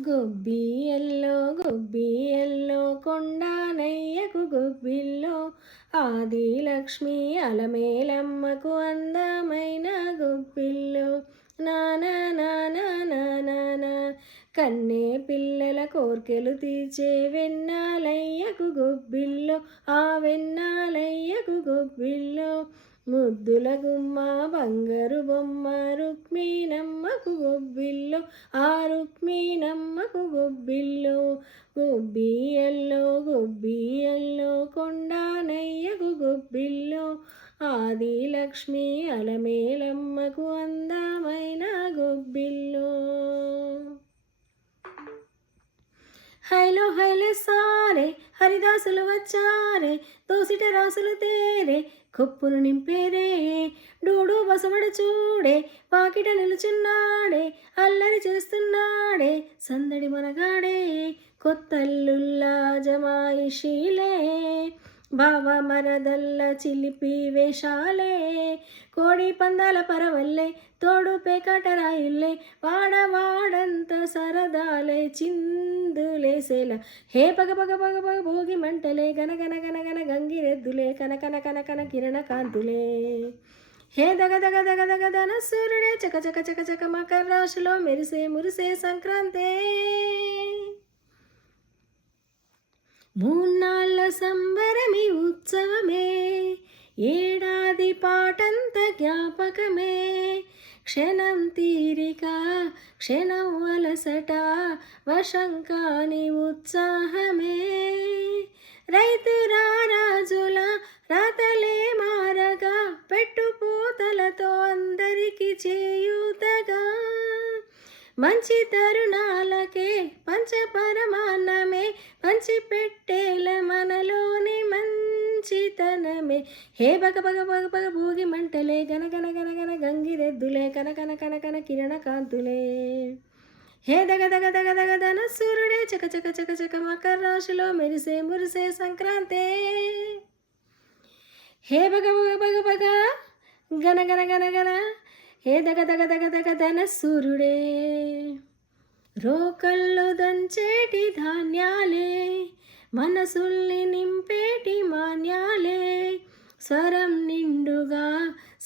గొబ్బియల్లో కొండానయ్యకు గొబ్బిల్లో ఆదిలక్ష్మి అలమేలమ్మకు అందమైన గొబ్బిల్లో నానా నానా నానా కన్నే పిల్లల కోర్కెలు తీర్చే వెన్నాలయ్యకు గొబ్బిల్లో ఆ వెన్నాలయ్యకు గొబ్బిల్లో ముద్దుల గుమ్మ బంగారు బొమ్మ రుక్మిణమ్మకు గొబ్బిల్లో ఆ రుక్మిణమ్మకు గొబ్బిల్లో గొబ్బియల్లో కొండానయ్యకు గొబ్బిల్లో ఆదిలక్ష్మి అలమేలమ్మకు అందమైన గొబ్బిల్లో హైలో హైలే సారే హరిదాసులు వచ్చారే దోసిట రాసులు తేరే కొప్పును నింపేరే డూడు బసవడు చూడే వాకిట నిలుచున్నాడే అల్లరి చేస్తున్నాడే సందడి మనగాడే కొత్తల్లుల్లా జమాయిషీలే బావ మరదల్ల చిలిపి వేషాలే కోడి పందాల పరవల్లే తోడు పేకాటరాయిల్లే వాడవాడంత సరదాలే చిందులేసేలా హే పగ పగ పగ పగ భోగి మంటలే గనగన గనగన గంగిరెద్దులే కనకన కనకన కిరణ కాంతులే హే దగ దగ దగ దగ దన సూర్యుడే చక చక చక చక మకర రాశిలో మెరిసే మురిసే సంక్రాంతే మూన్నాళ్ళ సంబరమి ఉత్సవమే ఏడాది పాటంత జ్ఞాపకమే క్షణం తీరిక క్షణం అలసట వశం కాని ఉత్సాహమే రైతు రాజుల రాతలే మారగా పెట్టుపోతలతో అందరికీ చేయూతగా మంచి తరుణాలకే పంచపరమాన్నమే పంచిపెట్టేల మనలోని మంచితనమే హే బగ బగ బగ బగ భోగి మంటలే గనగన గనగన గంగిరెద్దులే కనకన కనకన కిరణ కాంతులే హే దగ దగ దగ దగ దన సూర్యుడే చక చక చక చక మకర రాశిలో మెరిసే మురిసే సంక్రాంతే హే బగ బగ బగ బగ గన గన గన గన హే దగ దగ దగ దగ దన సూర్యుడే రోకల్లో దంచేటి ధాన్యాలే మనసుల్ని నింపేటి మాన్యాలే స్వరం నిండుగా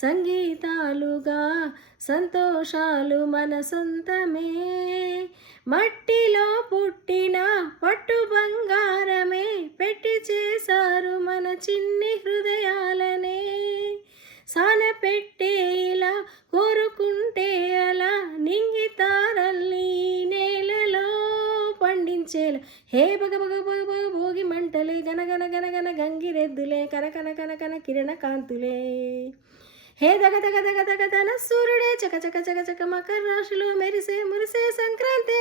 సంగీతాలుగా సంతోషాలు మన సొంతమే మట్టిలో పుట్టిన పట్టు బంగారమే పెట్టి చేశారు మన చిన్ని హృదయాలనే సాన పెట్టే ఇలా కోరుకుంటే అలా నింగితారల్ని నేలలో పండించేలా హే బగ బగ బగ బగ భోగి మంటలే గనగన గనగన గంగిరెద్దులే కనకన కనకన కిరణ కాంతులే హే దగ దగ దగ దగ దన సూర్యుడే చక చక చక చక మకర రాశిలో మెరిసే మురిసే సంక్రాంతి